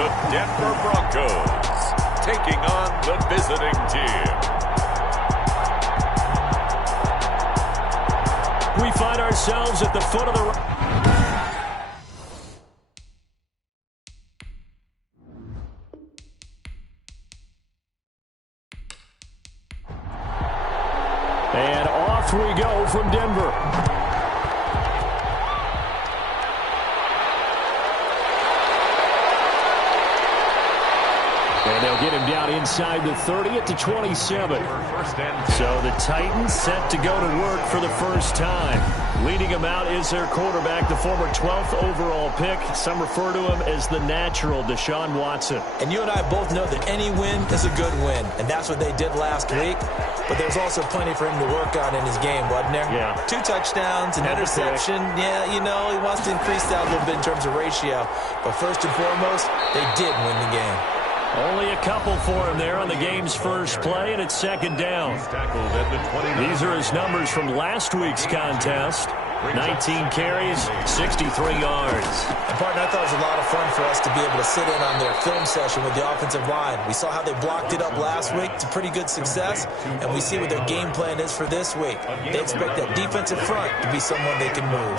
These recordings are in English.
the Denver Broncos, taking on the visiting team. We find ourselves at the foot of the... And off we go from Denver. And they'll get him down inside the 30 at the 27. So the Titans set to go to work for the first time. Leading him out is their quarterback, the former 12th overall pick. Some refer to him as the natural Deshaun Watson. And you and I both know that any win is a good win. And that's what they did last week. But there's also plenty for him to work on in his game, wasn't there? Yeah. 2 touchdowns, an interception. Yeah, you know, he wants to increase that a little bit in terms of ratio. But first and foremost, they did win the game. Only a couple for him there on the game's first play, and it's second down. These are his numbers from last week's contest. 19 carries, 63 yards. And, partner, I thought it was a lot of fun for us to be able to sit in on their film session with the offensive line. We saw how they blocked it up last week to pretty good success, and we see what their game plan is for this week. They expect that defensive front to be someone they can move.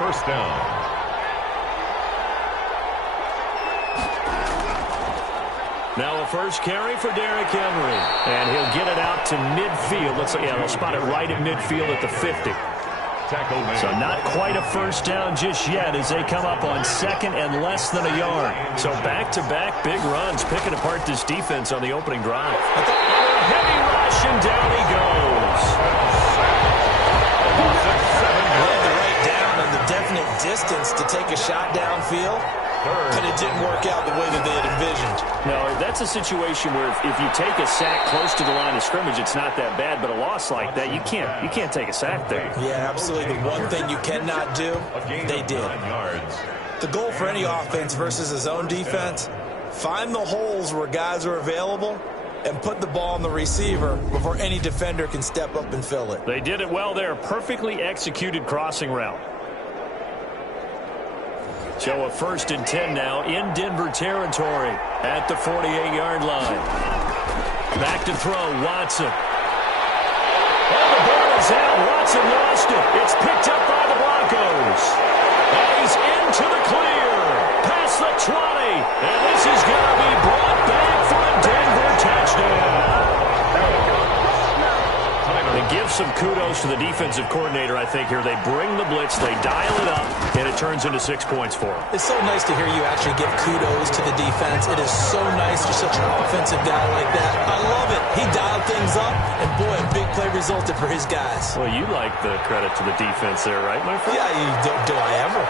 First down. Now a first carry for Derrick Henry. And he'll get it out to midfield. Looks like, yeah, they'll spot it right at midfield at the 50. So not quite a first down just yet as they come up on second and less than a yard. So back-to-back big runs, picking apart this defense on the opening drive. Heavy rush, and down he goes. The right down and the definite distance to take a shot downfield. But it didn't work out the way that they had envisioned. No, that's a situation where if you take a sack close to the line of scrimmage, it's not that bad. But a loss like that, you can't take a sack there. Yeah, absolutely. The one thing you cannot do, they did. The goal for any offense versus his own defense, find the holes where guys are available and put the ball on the receiver before any defender can step up and fill it. They did it well there. Perfectly executed crossing route. So a 1st and 10 now in Denver territory at the 48-yard line. Back to throw, Watson. And the ball is out. Watson lost it. It's picked up by the Broncos. And he's into the clear. Past the 20. And this is going to be brought back for a Denver touchdown. And give some kudos to the defensive coordinator, I think, here. They bring the blitz, they dial it up, and it turns into 6 points for them. It's so nice to hear you actually give kudos to the defense. It is so nice you're such an offensive guy like that. I love it. He dialed things up, and boy, a big play resulted for his guys. Well, you like the credit to the defense there, right, my friend? Yeah, do I ever.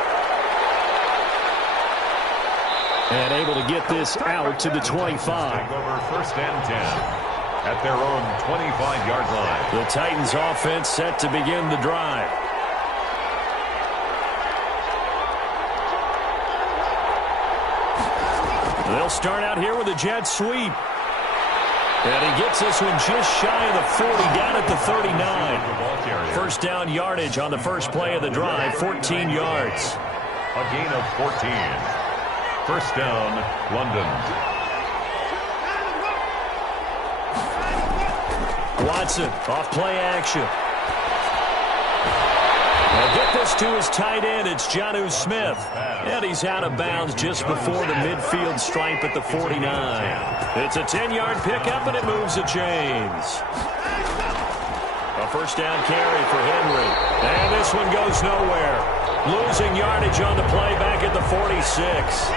And able to get this out to the 25. Over 1st and 10. At their own 25-yard line. The Titans offense set to begin the drive. They'll start out here with a jet sweep. And he gets this one just shy of the 40, down at the 39. First down yardage on the first play of the drive, 14 yards. A gain of 14. First down, London. Watson, off play action. They'll get this to his tight end. It's Jonnu Smith. And he's out of bounds just before the midfield stripe at the 49. It's a 10-yard pickup, and it moves the chains. A first down carry for Henry. And this one goes nowhere. Losing yardage on the play back at the 46.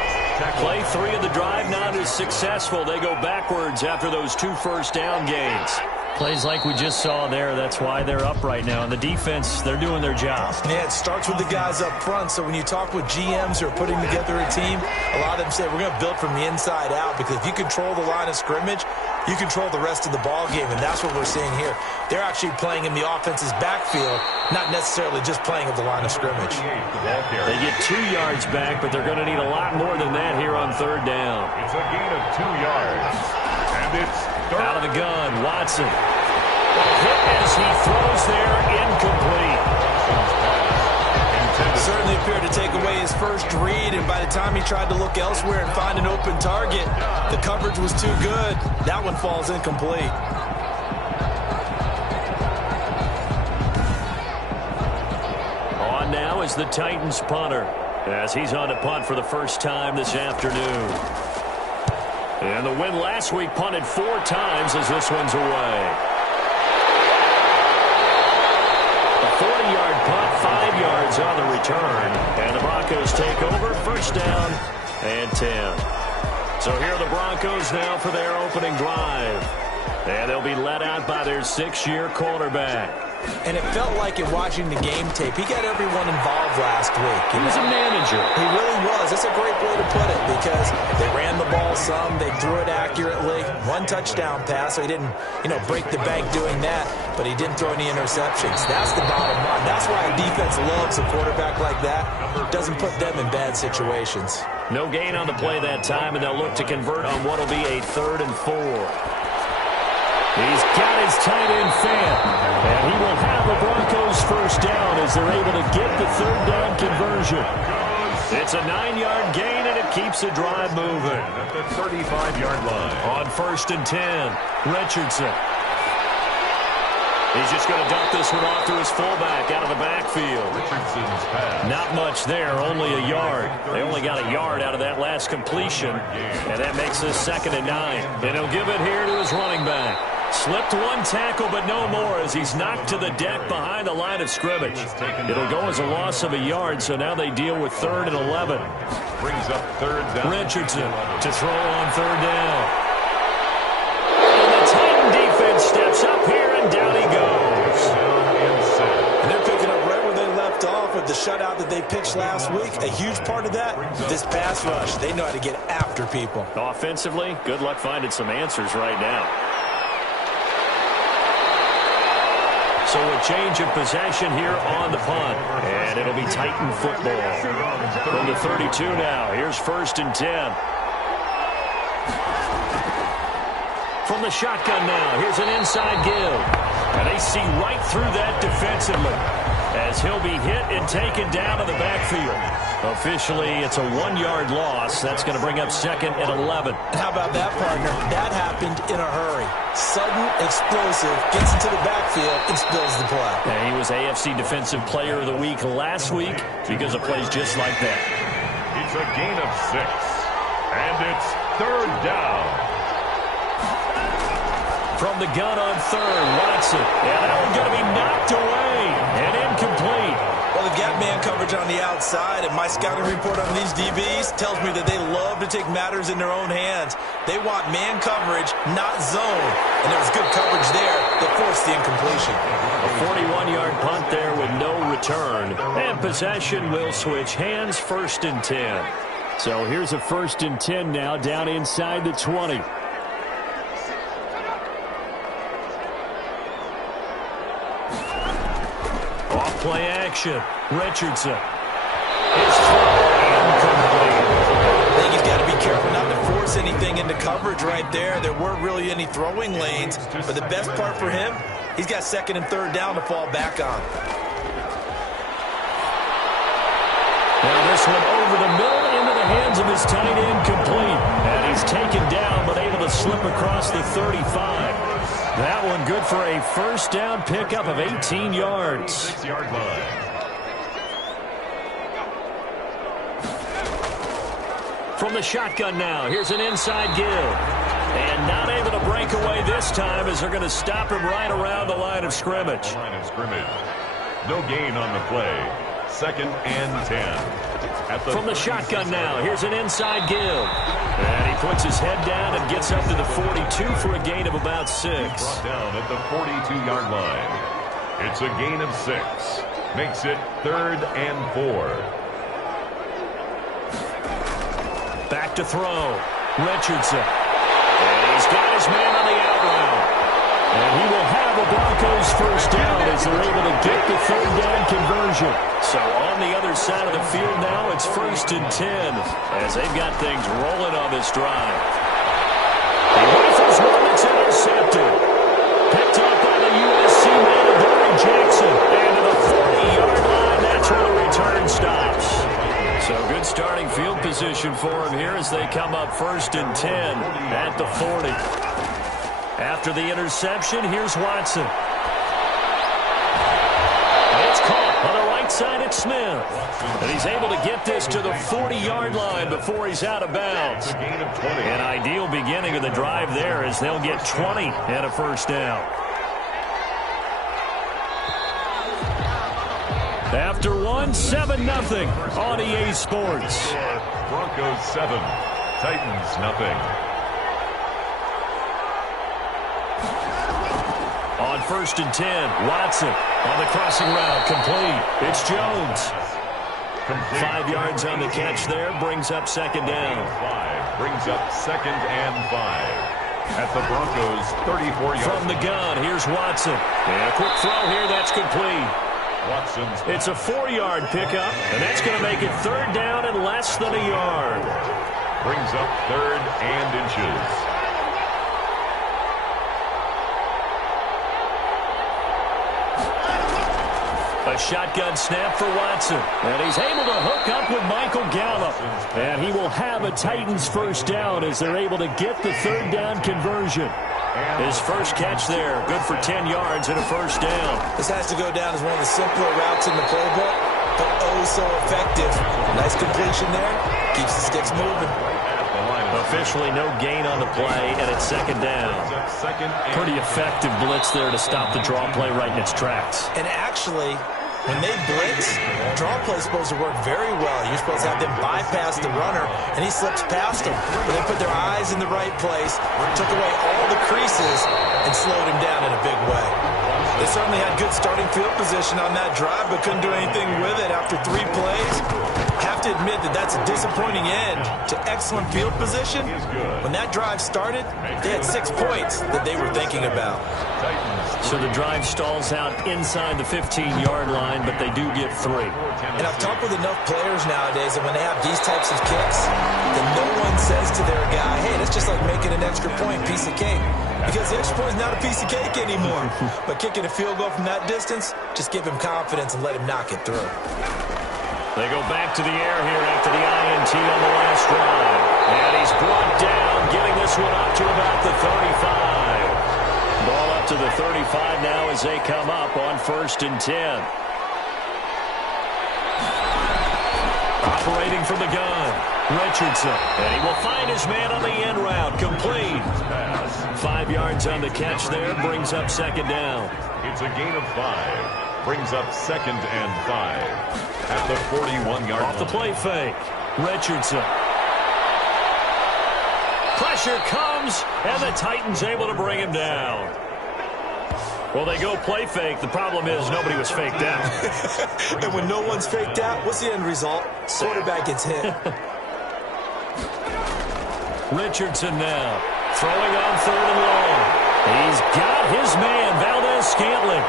Play 3 of the drive not as successful. They go backwards after those 2 first down gains. Plays like we just saw there. That's why they're up right now. And the defense, they're doing their job. Yeah, it starts with the guys up front. So when you talk with GMs who are putting together a team, a lot of them say, we're going to build from the inside out. Because if you control the line of scrimmage, you control the rest of the ball game. And that's what we're seeing here. They're actually playing in the offense's backfield, not necessarily just playing at the line of scrimmage. They get 2 yards back, but they're going to need a lot more than that here on 3rd down. It's a gain of 2 yards. And it's out of the gun, Watson. Hit as he throws there, incomplete. certainly appeared to take away his first read, and by the time he tried to look elsewhere and find an open target, the coverage was too good. That one falls incomplete. On now is the Titans punter, as he's on to punt for the first time this afternoon. And the win last week punted 4 times as this one's away. A 40-yard punt, 5 yards on the return. And the Broncos take over, first down and 10. So here are the Broncos now for their opening drive. And they'll be led out by their 6-year quarterback. And it felt like in watching the game tape, he got everyone involved last week. He was a manager. He really was. That's a great way to put it, because they ran the ball some, they threw it accurately. 1 touchdown pass, so he didn't, break the bank doing that, but he didn't throw any interceptions. That's the bottom line. That's why a defense loves a quarterback like that. Doesn't put them in bad situations. No gain on the play that time, and they'll look to convert on what will be a 3rd and 4. He's got his tight end fan, and he will have the Broncos first down as they're able to get the 3rd down conversion. It's a 9-yard gain, and it keeps the drive moving. At the 35-yard line. On 1st and 10, Richardson. He's just going to dump this one off to his fullback out of the backfield. Richardson's pass. Not much there, only a yard. They only got a yard out of that last completion, and that makes this 2nd and 9. And he'll give it here to his running back. Slipped 1 tackle, but no more as he's knocked to the deck behind the line of scrimmage. It'll go as a loss of a yard, so now they deal with 3rd and 11. Brings up 3rd down. Richardson to throw on 3rd down. And the Titan defense steps up here, and down he goes. And they're picking up right where they left off with the shutout that they pitched last week. A huge part of that, this pass rush. They know how to get after people. Offensively, good luck finding some answers right now. So a change of possession here on the punt. And it'll be Titan football. From the 32 now, here's 1st and 10. From the shotgun now, here's an inside give. And they see right through that defensively as he'll be hit and taken down to the backfield. Officially, it's a 1-yard loss. That's going to bring up 2nd and 11. How about that, partner? That happened in a hurry. Sudden, explosive, gets into the backfield and spills the play. And he was AFC Defensive Player of the Week last week because of plays just like that. It's a gain of 6. And it's 3rd down. From the gun on 3rd, Watson. And that one's going to be knocked away and incomplete. Well, they've got man coverage on the outside, and my scouting report on these DBs tells me that they love to take matters in their own hands. They want man coverage, not zone. And there was good coverage there that forced the incompletion. A 41-yard punt there with no return. And possession will switch hands, 1st and 10. So here's a 1st and 10 now down inside the 20. Play action. Richardson. His throw incomplete. I think he's got to be careful not to force anything into coverage right there. There weren't really any throwing lanes. But the best part for him, he's got 2nd and 3rd down to fall back on. Now this one over the middle into the hands of his tight end, complete. And he's taken down but able to slip across the 35. That one good for a 1st down pickup of 18 yards. 6-yard line. From the shotgun now, here's an inside give. And not able to break away this time as they're going to stop him right around the line of scrimmage. Line of scrimmage. No gain on the play. 2nd and 10. From the shotgun now, here's an inside give. And he puts his head down and gets up to the 42 for a gain of about 6. Brought down at the 42-yard line. It's a gain of 6. Makes it 3rd and 4. Back to throw. Richardson. And he's got his man on the out route. And he will have the Broncos first down as they're able to get the 3rd down conversion. So on the other side of the field now, it's 1st and 10 as they've got things rolling on this drive. He rifles one that's intercepted. Picked up by the USC man, Barry Jackson. And to the 40-yard line and that's where the return stops. So good starting field position for him here as they come up 1st and 10 at the 40. After the interception, here's Watson. It's caught on the right side at Smith. And he's able to get this to the 40-yard line before he's out of bounds. An ideal beginning of the drive there as they'll get 20 and a first down. After 7-0 on EA Sports. Broncos 7, Titans nothing. On 1st and 10, Watson on the crossing route, complete. It's Jones. 5 yards on the catch there, brings up 2nd down. Brings up 2nd and 5 at the Broncos 34-yard. From the gun, here's Watson. And a quick throw here, that's complete. It's a 4-yard pickup, and that's going to make it 3rd down and less than a yard. Brings up 3rd and inches. A shotgun snap for Watson, and he's able to hook up with Michael Gallup. And he will have a Titans first down as they're able to get the 3rd down conversion. His first catch there, good for 10 yards and a first down. This has to go down as one of the simpler routes in the playbook, but oh so effective. Nice completion there. Keeps the sticks moving. Officially no gain on the play, and it's 2nd down. Pretty effective blitz there to stop the draw play right in its tracks. And actually, when they blitz, draw play is supposed to work very well. You're supposed to have them bypass the runner, and he slips past them. But they put their eyes in the right place, took away all the creases, and slowed him down in a big way. They certainly had good starting field position on that drive, but couldn't do anything with it after 3 plays. Have to admit that that's a disappointing end to excellent field position. When that drive started, they had 6 points that they were thinking about. So the drive stalls out inside the 15-yard line, but they do get 3. And I've talked with enough players nowadays that when they have these types of kicks, then no one says to their guy, hey, that's just like making an extra point, piece of cake. Because the extra point is not a piece of cake anymore. But kicking a field goal from that distance, just give him confidence and let him knock it through. They go back to the air here after the INT on the last drive. And he's brought down, getting this one up to about the 35. Ball up to the 35 now as they come up on 1st and 10. Operating from the gun, Richardson. And he will find his man on the end route, complete. 5 yards on the catch there, brings up 2nd down. It's a gain of 5. Brings up 2nd and 5 at the 41-yard line. Off the play fake, Richardson. Pressure comes, and the Titans able to bring him down. Well, they go play fake. The problem is nobody was faked out. And when no one's faked out, what's the end result? Quarterback gets hit. Richardson now, throwing on 3rd and long. He's got his man, Valdez-Scantling.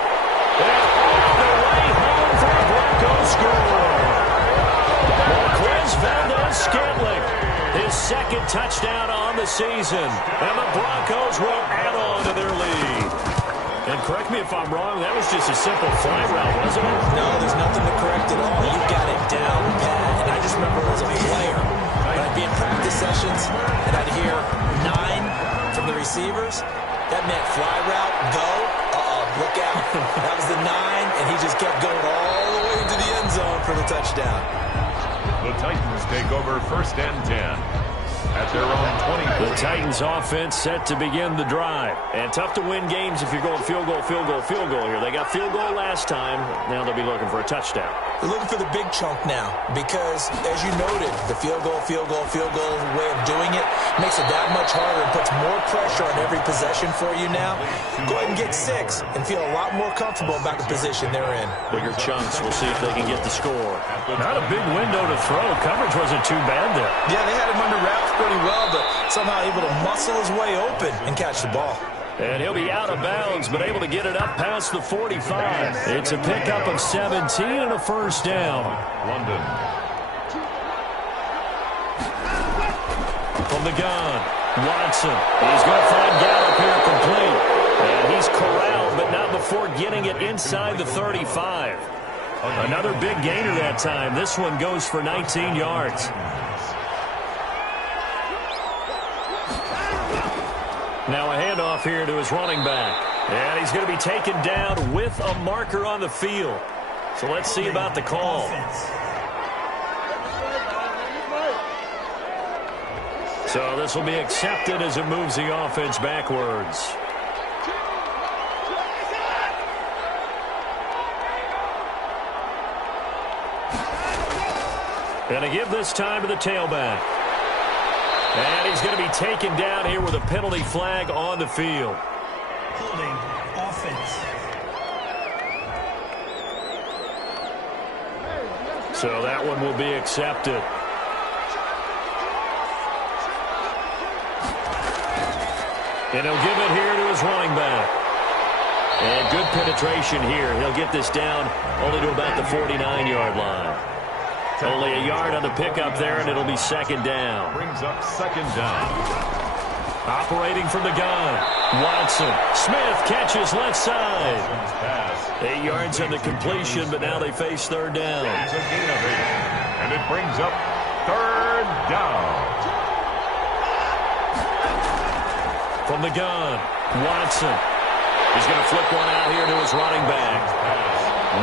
And on the way home for the Broncos score. Marquez Valdez-Scantling, his 2nd touchdown on the season. And the Broncos will add on to their lead. And correct me if I'm wrong, that was just a simple fly route, wasn't it? No, there's nothing to correct at all. You got it down, Pat. And I just remember as a player, when I'd be in practice sessions, and I'd hear 9 from the receivers, that meant fly route, go, look out. That was the 9, and he just kept going all the way into the end zone for the touchdown. The Titans take over 1st and 10. At their own 20. The Titans offense set to begin the drive. And tough to win games if you're going field goal, field goal, field goal here. They got field goal last time. Now they'll be looking for a touchdown. They're looking for the big chunk now because, as you noted, the field goal way of doing it makes it that much harder and puts more pressure on every possession for you now. Go ahead and get 6 and feel a lot more comfortable about the position they're in. Bigger chunks. We'll see if they can get the score. Not a big window to throw. Coverage wasn't too bad there. Yeah, they had him under wraps pretty well, but somehow able to muscle his way open and catch the ball. And he'll be out of bounds, but able to get it up past the 45. It's a pickup of 17 and a first down. London. From the gun, Watson. He's going to find Gallup here complete. And he's corralled, but not before getting it inside the 35. Another big gainer that time. This one goes for 19 yards. Now a handoff here to his running back. And he's going to be taken down with a marker on the field. So let's see about the call. So this will be accepted as it moves the offense backwards. And a give this time to the tailback. And he's going to be taken down here with a penalty flag on the field. Holding offense. So that one will be accepted. And he'll give it here to his running back. And good penetration here. He'll get this down only to about the 49-yard line. Only a yard on the pickup there, and it'll be second down. Brings up second down. Operating from the gun, Watson. Smith catches left side. 8 yards on the completion, but now they face third down. It's a gain of 8, and it brings up third down. From the gun, Watson. He's going to flip one out here to his running back.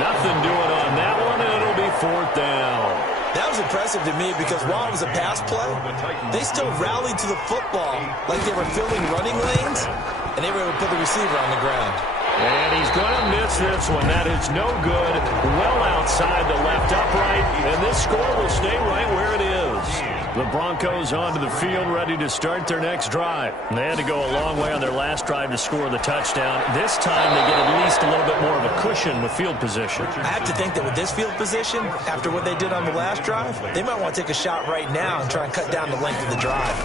Nothing doing on that one, and it'll be fourth down. That was impressive to me because while it was a pass play, they still rallied to the football like they were filling running lanes, and they were able to put the receiver on the ground. And he's going to miss this one. That is no good. Well outside the left upright, and this score will stay right where it is. The Broncos onto the field, ready to start their next drive. They had to go a long way on their last drive to score the touchdown. This time they get at least a little bit more of a cushion with field position. I have to think that with this field position, after what they did on the last drive, they might want to take a shot right now and try and cut down the length of the drive.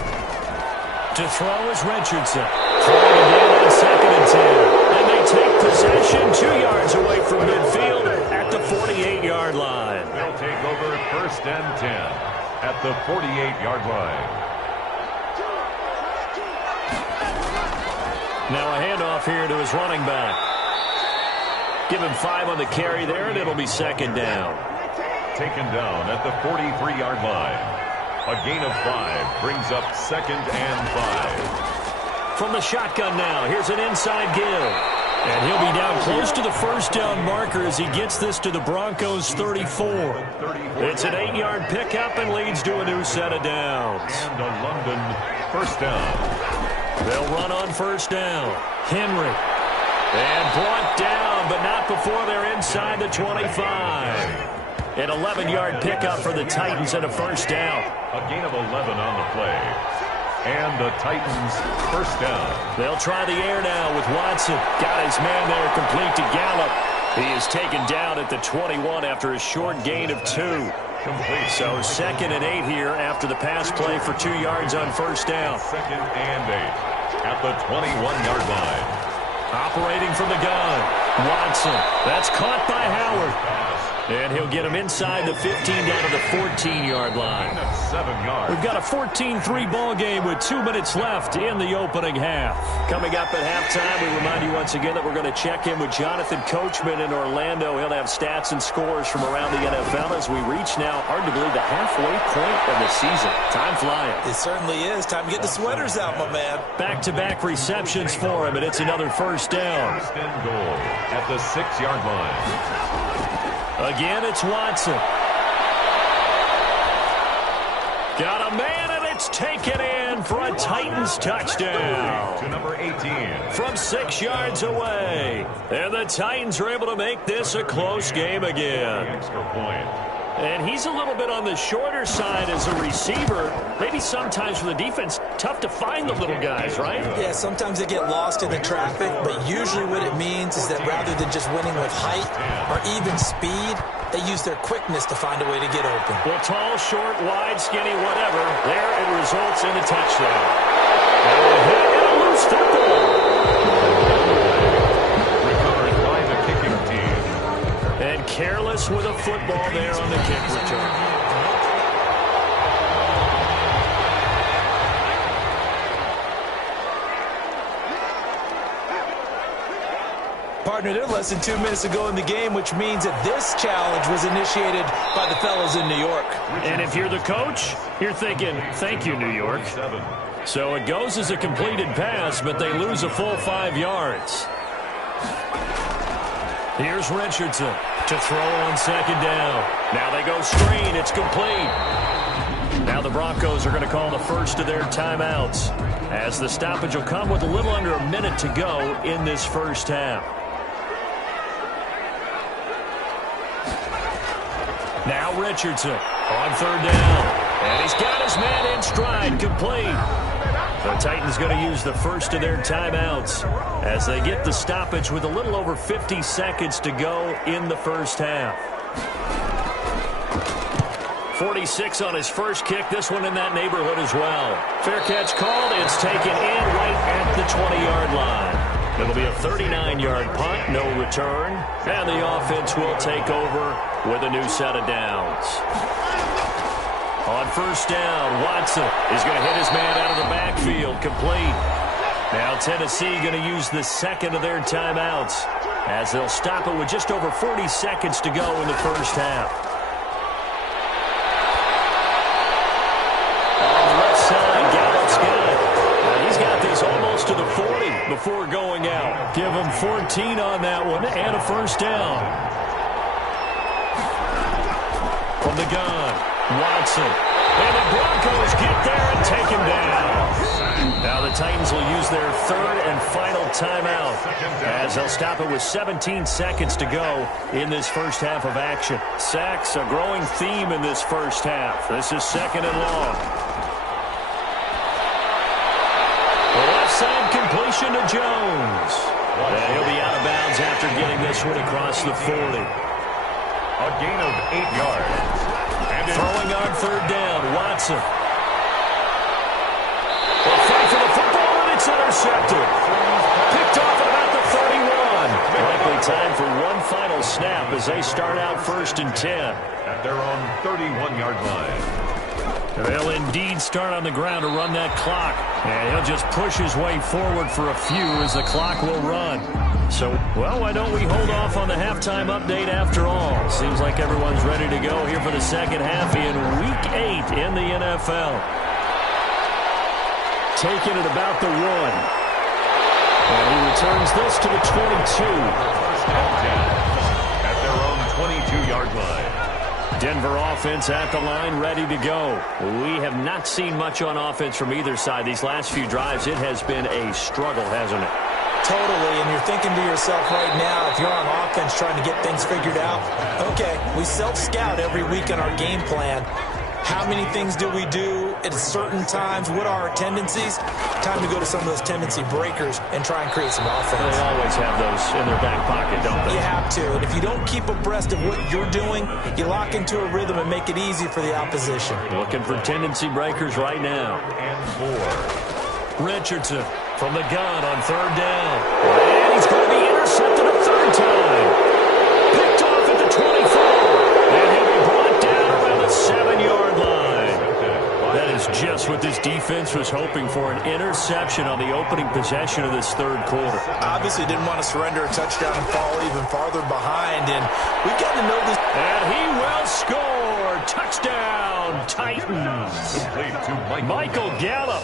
To throw is Richardson. Throwing again on second and 10. And they take possession 2 yards away from midfield at the 48-yard line. They'll take over first and 10 at the 48-yard line. Now a handoff here to his running back. Give him 5 on the carry there, and it'll be second down. Taken down at the 43-yard line. A gain of 5 brings up second and 5. From the shotgun now, here's an inside give. And he'll be down close to the first down marker as he gets this to the Broncos 34. It's an 8-yard pickup and leads to a new set of downs. And a London first down. They'll run on first down. Henry. And brought down, but not before they're inside the 25. An 11-yard pickup for the Titans and a first down. A gain of 11 on the play. And the Titans first down. They'll try the air now with Watson. Got his man there complete to Gallup. He is taken down at the 21 after a short gain of 2. Complete. So second and 8 here after the pass play for 2 yards on first down. Second and 8 at the 21-yard line. Operating from the gun. Watson. That's caught by Howard. And he'll get him inside the 15 down to the 14-yard line. 7 yards. We've got a 14-3 ball game with 2 minutes left in the opening half. Coming up at halftime, we remind you once again that we're going to check in with Jonathan Coachman in Orlando. He'll have stats and scores from around the NFL as we reach now, hard to believe, the halfway point of the season. Time flying. It certainly is. Time to get the sweaters out, my man. Back-to-back receptions for him, and it's another first down. First and goal at the 6-yard line. Again, it's Watson. Got a man, and it's taken in for a Titans touchdown. To number 18. From 6 yards away. And the Titans are able to make this a close game again. Extra point. And he's a little bit on the shorter side as a receiver. Maybe sometimes for the defense, tough to find the little guys, right? Yeah, sometimes they get lost in the traffic, but usually what it means is that rather than just winning with height or even speed, they use their quickness to find a way to get open. Well, tall, short, wide, skinny, whatever, there it results in a touchdown. And a hit and a loose football. Recovered by the kicking team. And careless with a football there on the kick return. Part partner, they're less than 2 minutes to go in the game, which means that this challenge was initiated by the fellows in New York. And if you're the coach, you're thinking, thank you, New York. So it goes as a completed pass, but they lose a full 5 yards. Here's Richardson to throw on second down. Now they go screen. It's complete. Now the Broncos are going to call the first of their timeouts, as the stoppage will come with a little under a minute to go in this first half. Now Richardson on third down. And he's got his man in stride, complete. The Titans going to use the first of their timeouts as they get the stoppage with a little over 50 seconds to go in the first half. 46 on his first kick. This one in that neighborhood as well. Fair catch called. It's taken in right at the 20-yard line. It'll be a 39-yard punt, no return. And the offense will take over with a new set of downs. On first down, Watson is going to hit his man out of the backfield, complete. Now Tennessee going to use the second of their timeouts as they'll stop it with just over 40 seconds to go in the first half. On the left side, Gallup's got it. Now he's got this almost to the 40 before going out. Give him 14 on that one and a first down. From the gun, Watson. And the Broncos get there and take him down. Now the Titans will use their third and final timeout as they'll stop it with 17 seconds to go in this first half of action. Sacks, a growing theme in this first half. This is second and long. The left side completion to Jones. And he'll be out of bounds after getting this one across the 40. A gain of 8 yards. Throwing on third down, Watson. They'll fight for the football, and it's intercepted. Picked off at about the 31. Likely time for one final snap as they start out first and 10. At their own 31-yard line. They'll indeed start on the ground to run that clock. And he'll just push his way forward for a few as the clock will run. So, well, why don't we hold off on the halftime update after all? Seems like everyone's ready to go here for the second half in Week 8 in the NFL. Taking it about the 1. And he returns this to the 22. First and 10 at their own 22-yard line. Denver offense at the line, ready to go. We have not seen much on offense from either side. These last few drives, it has been a struggle, hasn't it? Totally, and you're thinking to yourself right now, if you're on offense trying to get things figured out, okay, we self-scout every week on our game plan. How many things do we do at certain times? What are our tendencies? Time to go to some of those tendency breakers and try and create some offense. They always have those in their back pocket, don't they? You have to, and if you don't keep abreast of what you're doing, you lock into a rhythm and make it easy for the opposition. Looking for tendency breakers right now. And 4. Richardson from the gun on third down. And he's going to be intercepted a third time. Picked off at the 24. And he'll be brought down around the 7-yard line. That is just what this defense was hoping for, an interception on the opening possession of this third quarter. Obviously didn't want to surrender a touchdown and fall even farther behind, and we've got to know this. And he will score. Touchdown, Titans. Michael Gallup,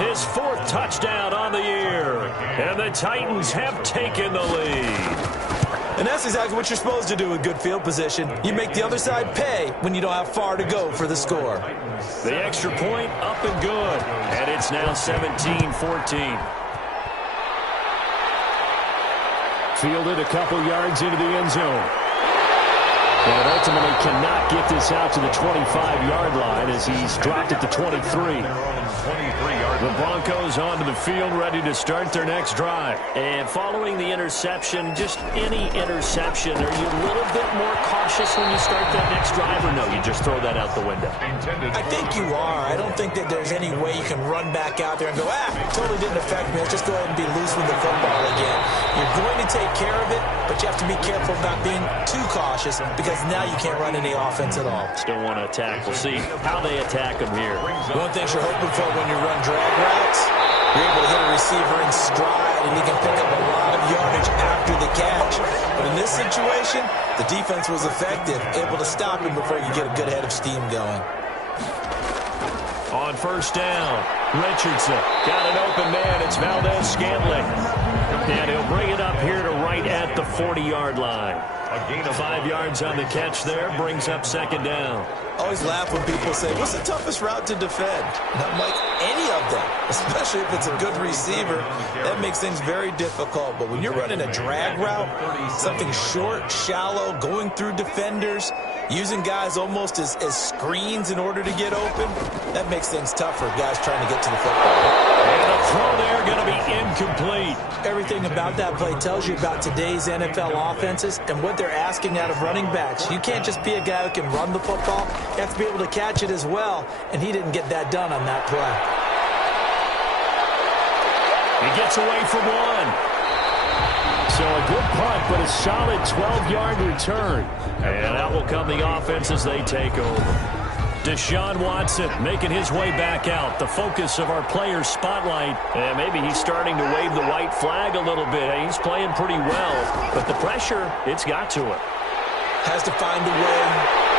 his 4th touchdown on the year. And the Titans have taken the lead. And that's exactly what you're supposed to do with good field position. You make the other side pay when you don't have far to go for the score. The extra point up and good. And it's now 17-14. Fielded a couple yards into the end zone. And ultimately cannot get this out to the 25-yard line as he's dropped at the 23. The Broncos onto the field, ready to start their next drive. And following the interception, just any interception, are you a little bit more cautious when you start that next drive, or no, you just throw that out the window? I think you are. I don't think that there's any way you can run back out there and go, totally didn't affect me. Let's just go ahead and be loose with the football again. You're going to take care of it, but you have to be careful about being too cautious because now you can't run any offense at all. Still want to attack. We'll see how they attack them here. One thing you're hoping for when you run drag routes You're able to hit a receiver in stride, and he can pick up a lot of yardage after the catch. But in this situation, the defense was effective, able to stop him before he could get a good head of steam going. On first down, Richardson got an open man. It's Valdez-Scantling. And he'll bring it up here to right at the 40-yard line. A gain of 5 yards on the catch there brings up second down. I always laugh when people say, what's the toughest route to defend? And I'm like, any of them, especially if it's a good receiver. That makes things very difficult. But when you're running a drag route, something short, shallow, going through defenders, using guys almost as screens in order to get open, that makes things tough for guys trying to get to the football. And a throw there going to be incomplete. Everything about that play tells you about today's NFL offenses and what they're asking out of running backs. You can't just be a guy who can run the football. You have to be able to catch it as well, and he didn't get that done on that play. He gets away from one. So a good punt, but a solid 12-yard return. And out will come the offense as they take over. Deshaun Watson making his way back out, the focus of our players' spotlight. And maybe he's starting to wave the white flag a little bit. He's playing pretty well, but the pressure, it's got to it. Has to find a way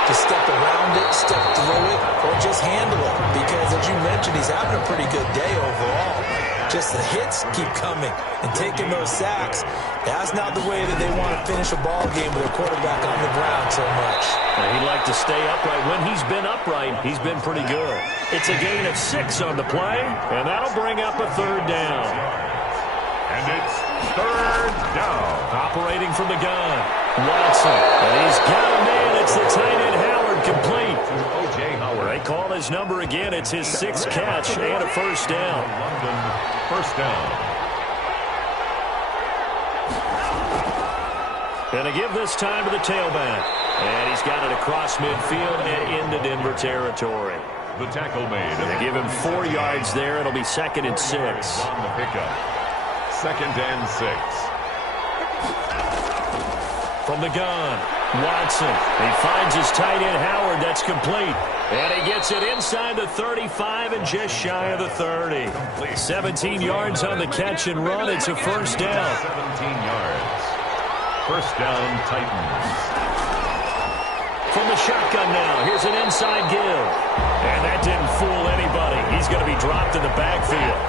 to step around it, step through it, or just handle it. Because, as you mentioned, he's having a pretty good day overall. Just the hits keep coming and taking those sacks. That's not the way that they want to finish a ball game with a quarterback on the ground so much. He'd like to stay upright. When he's been upright, he's been pretty good. It's a gain of 6 on the play, and that'll bring up a third down. And it's third down. Operating from the gun, Watson. And he's got a man. It's the tight end Howard, complete. O.J. Howard. They call his number again. It's his 6th catch and a first down. London, first down. And to give this time to the tailback. And he's got it across midfield and into Denver territory. The tackle made. They give him 4 yards there. It'll be 2nd and 6. On the pickup. 2nd and 6. From the gun, Watson. He finds his tight end Howard. That's complete. And he gets it inside the 35 and just shy of the 30. 17 yards on the catch and run. It's a first down. 17 yards. First down, Titans. From the shotgun now, here's an inside give. And that didn't fool anybody. He's going to be dropped in the backfield.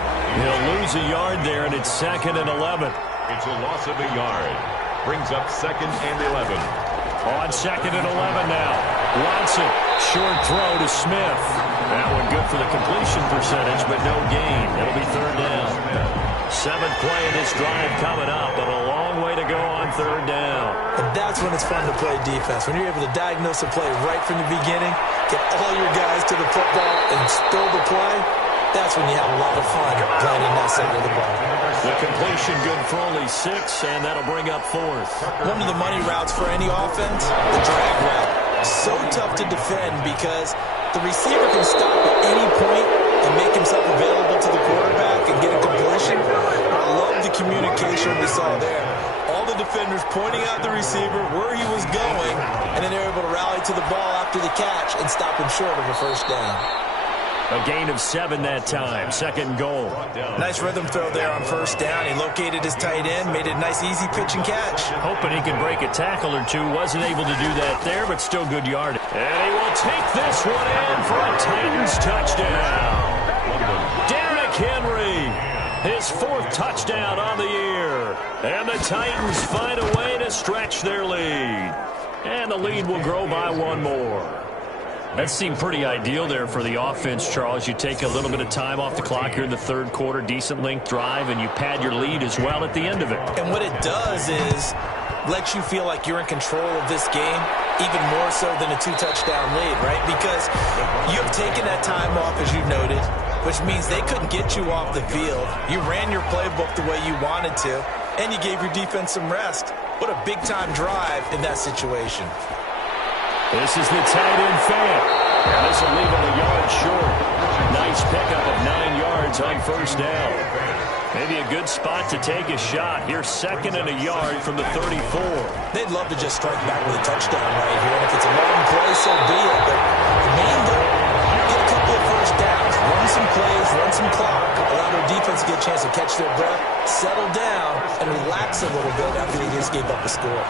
He'll lose a yard there, and it's 2nd and 11. It's a loss of a yard. Brings up 2nd and 11. On 2nd and 11 now. Watson, short throw to Smith. That one good for the completion percentage, but no gain. It'll be third down. 7th play of this drive coming up, but a long way to go on third down. And that's when it's fun to play defense. When you're able to diagnose a play right from the beginning, get all your guys to the football and spill the play, that's when you have a lot of fun playing in that side of the ball. The completion good for only 6, and that'll bring up 4th. One of the money routes for any offense, the drag route. So tough to defend because the receiver can stop at any point and make himself available to the quarterback and get a completion. I love the communication we saw there. All the defenders pointing out the receiver where he was going, and then they're able to rally to the ball after the catch and stop him short of a first down. A gain of 7 that time. 2nd goal. Nice rhythm throw there on first down. He located his tight end, made it a nice easy pitch and catch. Hoping he can break a tackle or two. Wasn't able to do that there, but still good yardage. And he will take this one in for a Titans touchdown. Derrick Henry, his 4th touchdown on the year. And the Titans find a way to stretch their lead. And the lead will grow by 1 more. That seemed pretty ideal there for the offense, Charles. You take a little bit of time off the clock here in the 3rd quarter, decent length drive, and you pad your lead as well at the end of it. And what it does is let you feel like you're in control of this game, even more so than a 2-touchdown lead, right? Because you've taken that time off, as you noted, which means they couldn't get you off the field. You ran your playbook the way you wanted to, and you gave your defense some rest. What a big-time drive in that situation. This is the tight end fan. And this will leave him a yard short. Nice pickup of 9 yards on first down. Maybe a good spot to take a shot. Here's 2nd and a yard from the 34. They'd love to just strike back with a touchdown right here. And if it's a long play, so be it. But the main goal, get a couple of first downs, run some plays, run some clock, allow their defense defense get a chance to catch their breath, settle down, and relax a little bit after they just gave up a score.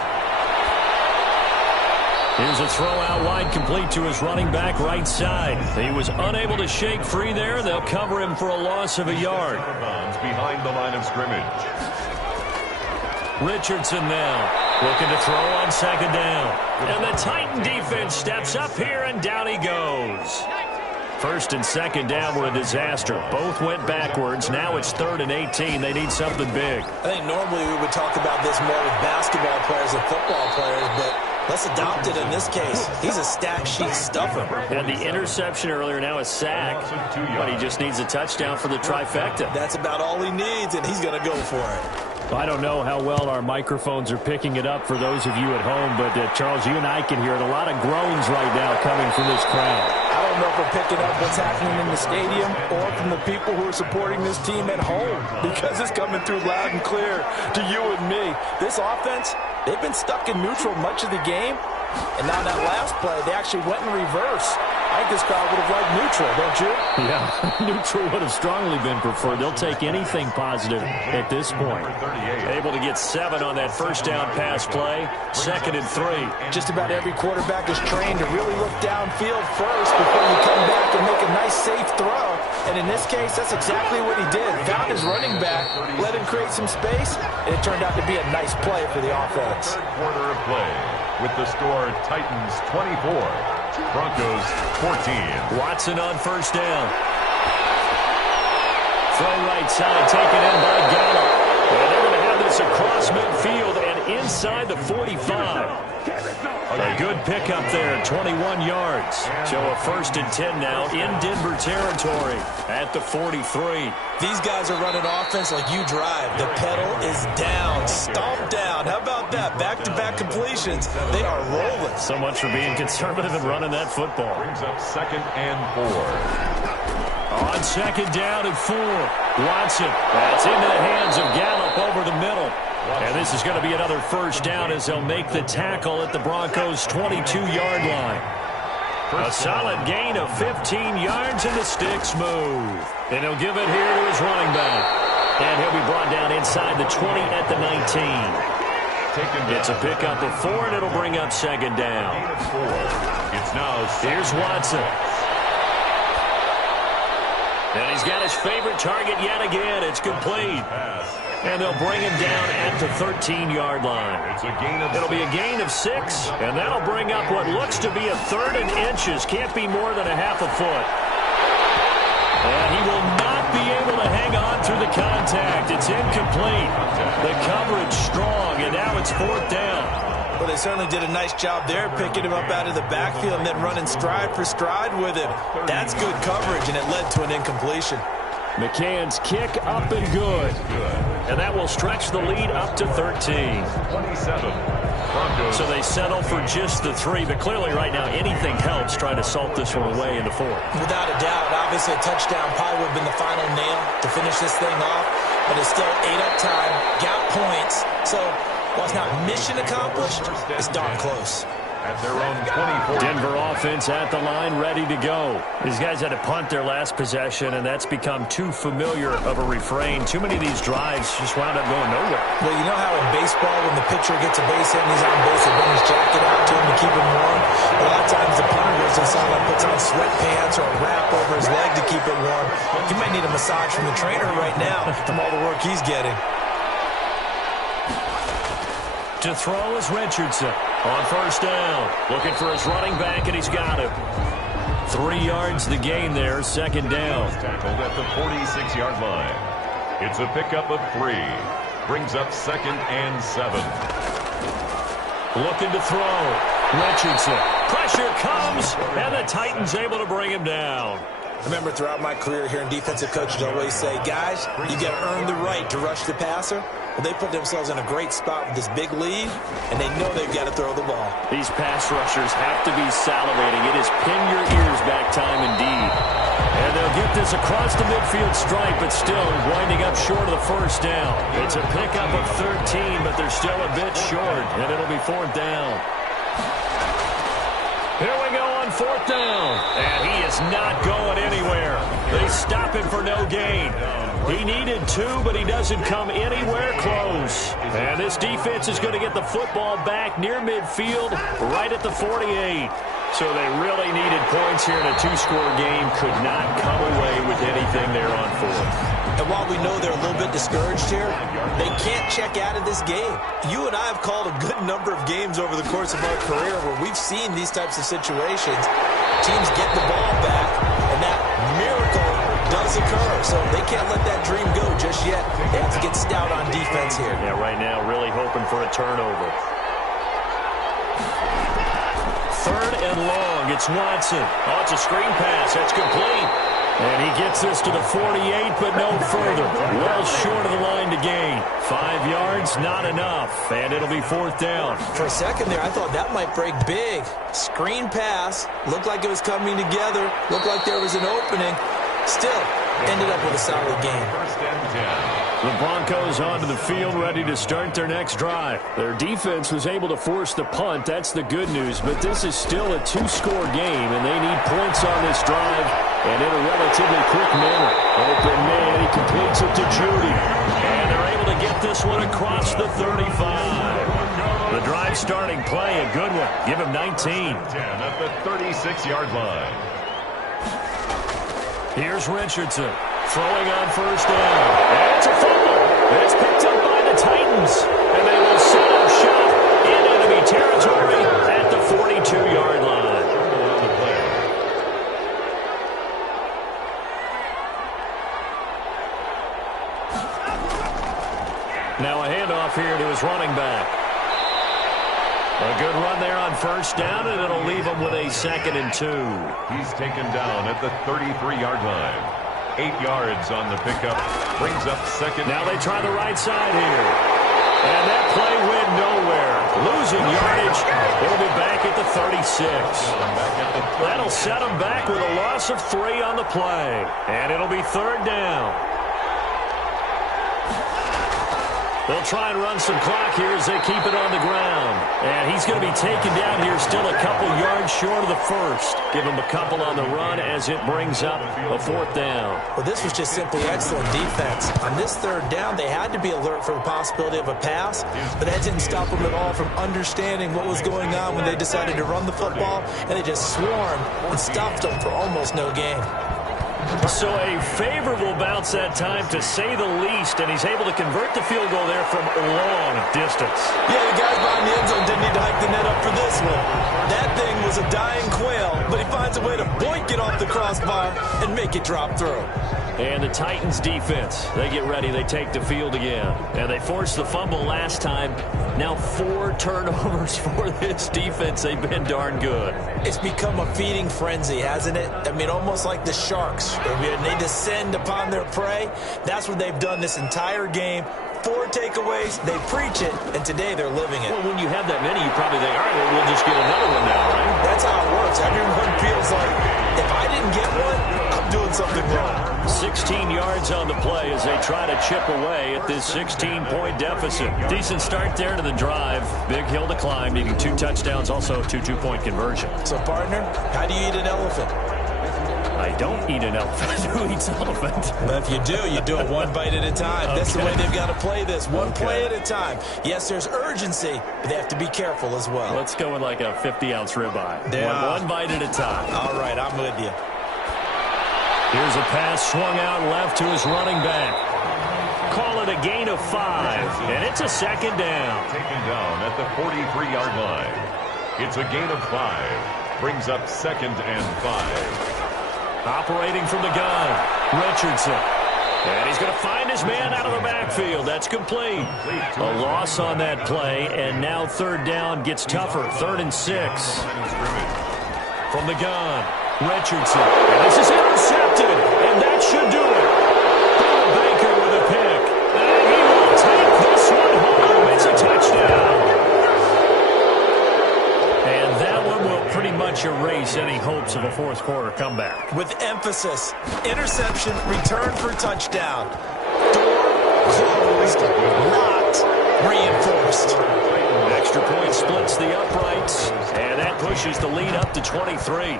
Here's a throw out wide, complete to his running back right side. He was unable to shake free there. They'll cover him for a loss of a yard. Behind the line of scrimmage. Richardson now looking to throw on second down. And the Titan defense steps up here, and down he goes. First and second down were a disaster. Both went backwards. Now it's 3rd and 18. They need something big. I think normally we would talk about this more with basketball players and football players, but let's adopt it in this case. He's a stat sheet stuffer. And the interception earlier, now a sack. But he just needs a touchdown for the trifecta. That's about all he needs, and he's going to go for it. I don't know how well our microphones are picking it up for those of you at home, but Charles, you and I can hear it. A lot of groans right now coming from this crowd. I don't know if we're picking up what's happening in the stadium or from the people who are supporting this team at home, because it's coming through loud and clear to you and me. This offense, they've been stuck in neutral much of the game, and now that last play, they actually went in reverse. I think this crowd would have liked neutral, don't you? Yeah, neutral would have strongly been preferred. They'll take anything positive at this point. Able to get 7 on that first down pass play. 2nd and 3. Just about every quarterback is trained to really look downfield first before you come back and make a nice, safe throw. And in this case, that's exactly what he did. Found his running back, let him create some space, and it turned out to be a nice play for the offense. Third quarter of play with the score Titans 24. Broncos 14. Watson on first down. Throw right side, taken in by Gallup. And they're going to have this across midfield and inside the 45. A good pickup there, 21 yards. So a 1st and 10 now in Denver territory at the 43. These guys are running offense like you drive. The pedal is down, stomp down. How about that? Back-to-back completions. They are rolling. So much for being conservative and running that football. Brings up 2nd and 4. On 2nd down and 4. Watson. That's into the hands of Gallup over the middle. And this is going to be another first down as they'll make the tackle at the Broncos' 22-yard line. A solid gain of 15 yards, and the sticks move. And he'll give it here to his running back. And he'll be brought down inside the 20 at the 19. It's a pickup of 4, and it'll bring up 2nd down. It's now here's Watson. And he's got his favorite target yet again. It's complete. And they'll bring him down at the 13-yard line. It'll be a gain of 6, and that'll bring up what looks to be a 3rd and inches. Can't be more than a half a foot. And he will not be able to hang on through the contact. It's incomplete. The coverage strong, and now it's 4th down. Well, they certainly did a nice job there, picking him up out of the backfield and then running stride for stride with him. That's good coverage, and it led to an incompletion. McCann's kick up and good. And that will stretch the lead up to 13. 27. So they settle for just the 3, but clearly right now anything helps trying to salt this one away in the 4th. Without a doubt, obviously a touchdown probably would have been the final nail to finish this thing off, but it's still 8 up time, got points. So while it's not mission accomplished, it's darn close. At their own 24. Denver offense at the line, ready to go. These guys had to punt their last possession, and that's become too familiar of a refrain. Too many of these drives just wound up going nowhere. Well, you know how in baseball, when the pitcher gets a base hit and he's on base, they bring his jacket out to him to keep him warm? A lot of times the punter goes inside and puts on sweatpants or a wrap over his leg to keep it warm. He might need a massage from the trainer right now from all the work he's getting. To throw is Richardson on first down. Looking for his running back, and he's got him. 3 yards the gain there, 2nd down. Tackled at the 46-yard line. It's a pickup of 3. Brings up 2nd and 7. Looking to throw. Richardson. Pressure comes, and the Titans able to bring him down. I remember throughout my career hearing defensive coaches always say, guys, you got to earn the right to rush the passer. Well, they put themselves in a great spot with this big lead, and they know they've got to throw the ball. These pass rushers have to be salivating. It is pin your ears back time indeed. And they'll get this across the midfield stripe, but still winding up short of the first down. It's a pickup of 13, but they're still a bit short, and it'll be 4th down. Here we go on 4th down. And he is not going anywhere. They stop him for no gain. He needed 2, but he doesn't come anywhere close. And this defense is going to get the football back near midfield, right at the 48. So they really needed points here in a 2-score game. Could not come away with anything there on 4th. And while we know they're a little bit discouraged here, they can't check out of this game. You and I have called a good number of games over the course of our career where we've seen these types of situations. Teams get the ball back, and that miracle does occur. So they can't let that dream go just yet. They have to get stout on defense here. Yeah, right now really hoping for a turnover. 3rd and long. It's Watson. Oh, it's a screen pass. That's complete. And he gets this to the 48, but no further. Well short of the line to gain. 5 yards, not enough. And it'll be 4th down. For a second there, I thought that might break big. Screen pass. Looked like it was coming together. Looked like there was an opening. Still, ended up with a solid game. 1st and 10. The Broncos onto the field, ready to start their next drive. Their defense was able to force the punt. That's the good news. But this is still a 2-score game, and they need points on this drive, and in a relatively quick manner. Open man, he completes it to Judy. And they're able to get this one across the 35. The drive starting play, a good one. Give him 19. 10 at the 36-yard line. Here's Richardson. Throwing on 1st down. And it's a fumble. It's picked up by the Titans. And they will set up shop in enemy territory at the 42-yard line. Now a handoff here to his running back. A good run there on 1st down, and it'll leave him with a 2nd and 2. He's taken down at the 33-yard line. 8 yards on the pickup. Brings up 2nd. Now they try the right side here. And that play went nowhere. Losing yardage. It'll be back at the 36. That'll set him back with a loss of 3 on the play. And it'll be 3rd down. They'll try and run some clock here as they keep it on the ground. And he's going to be taken down here still a couple yards short of the 1st. Give him a couple on the run as it brings up a 4th down. Well, this was just simply excellent defense. On this 3rd down, they had to be alert for the possibility of a pass, but that didn't stop them at all from understanding what was going on when they decided to run the football, and they just swarmed and stopped them for almost no gain. So a favorable bounce that time, to say the least, and he's able to convert the field goal there from a long distance. Yeah, the guys behind the end zone didn't need to hike the net up for this one. That thing was a dying quail, but he finds a way to boink it off the crossbar and make it drop through. And the Titans defense, they get ready. They take the field again. And they forced the fumble last time. Now 4 turnovers for this defense. They've been darn good. It's become a feeding frenzy, hasn't it? I mean, almost like the sharks. They descend upon their prey. That's what they've done this entire game. 4 takeaways, they preach it, and today they're living it. Well, when you have that many, you probably think, all right, well, we'll just get another one now, right? That's how it works. Everyone feels like, if I didn't get one, I'm doing something wrong. 16 yards on the play as they try to chip away at this 16-point deficit. Decent start there to the drive. Big hill to climb, needing 2 touchdowns, also a 2 two-point conversion. So, partner, how do you eat an elephant? I don't eat an elephant. Who eats elephant? But if you do it one bite at a time. Okay. That's the way they've got to play this. One play at a time. Yes, there's urgency, but they have to be careful as well. Let's go with like a 50-ounce ribeye. Yeah. One bite at a time. All right, I'm with you. Here's a pass swung out left to his running back. Call it a gain of 5, and it's a 2nd down. Taken down at the 43-yard line. It's a gain of 5. Brings up 2nd and 5. Operating from the gun, Richardson. And he's going to find his man out of the backfield. That's complete. A loss on that play, and now 3rd down gets tougher. 3rd and 6. From the gun, Richardson. And this is intercepted, and that should do it. Baker with a pick. And he will take this one home. It's a touchdown. And that one will pretty much erase any hopes of a 4th quarter comeback. With emphasis, interception, return for touchdown. Door closed, locked, reinforced. Extra point splits the uprights, and that pushes the lead up to 23.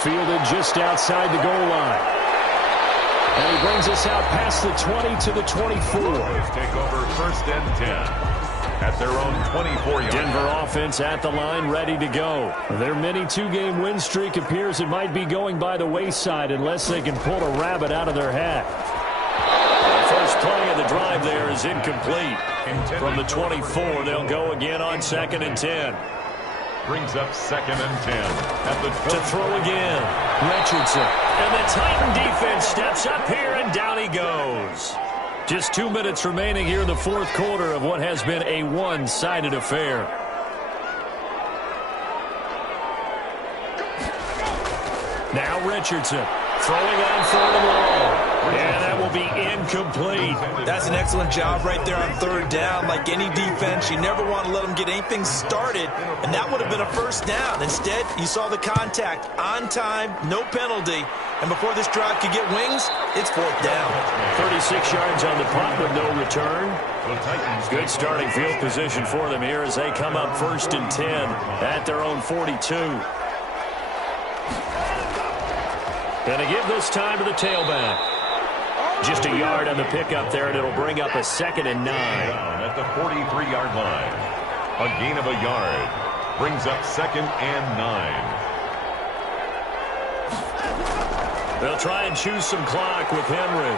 Fielded just outside the goal line. And he brings us out past the 20 to the 24. Take over 1st and 10 at their own 24-yard. Denver offense at the line, ready to go. Their mini two-game win streak appears it might be going by the wayside unless they can pull a rabbit out of their hat. The first play of the drive there is incomplete. From the 24, they'll go again on 2nd and 10. Brings up 2nd and 10 at the 20. To throw again, Richardson. And the Titan defense steps up here, and down he goes. Just 2 minutes remaining here in the 4th quarter of what has been a one-sided affair. Now Richardson throwing on 3rd and long. And that will be incomplete. That's an excellent job right there on 3rd down. Like any defense, you never want to let them get anything started, and that would have been a 1st down. Instead, you saw the contact on time, no penalty, and before this drive could get wings, it's 4th down. 36 yards on the punt with no return. Good starting field position for them here as they come up 1st and 10 at their own 42. And to give this time to the tailback. Just a yard on the pickup there, and it'll bring up a 2nd and 9. Down at the 43-yard line. A gain of a yard. Brings up 2nd and 9. They'll try and choose some clock with Henry.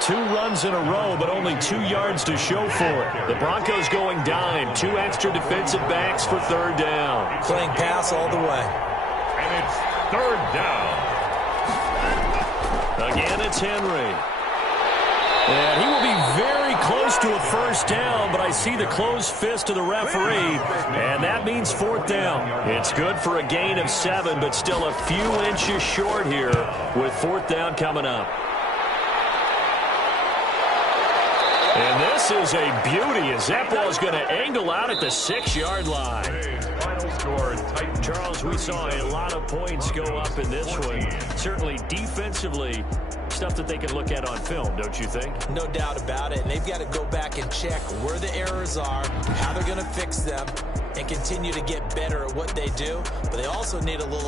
2 runs in a row, but only 2 yards to show for it. The Broncos going dime. 2 extra defensive backs for 3rd down. Playing pass all the way. And it's 3rd down. Again, it's Henry. And he will be very close to a 1st down, but I see the closed fist of the referee, and that means 4th down. It's good for a gain of 7, but still a few inches short here with 4th down coming up. And this is a beauty as that ball is going to angle out at the 6-yard line. Final score, Titans. Charles, we saw a lot of points go up in this one. Certainly defensively, stuff that they can look at on film, don't you think? No doubt about it. And they've got to go back and check where the errors are, how they're going to fix them, and continue to get better at what they do. But they also need a little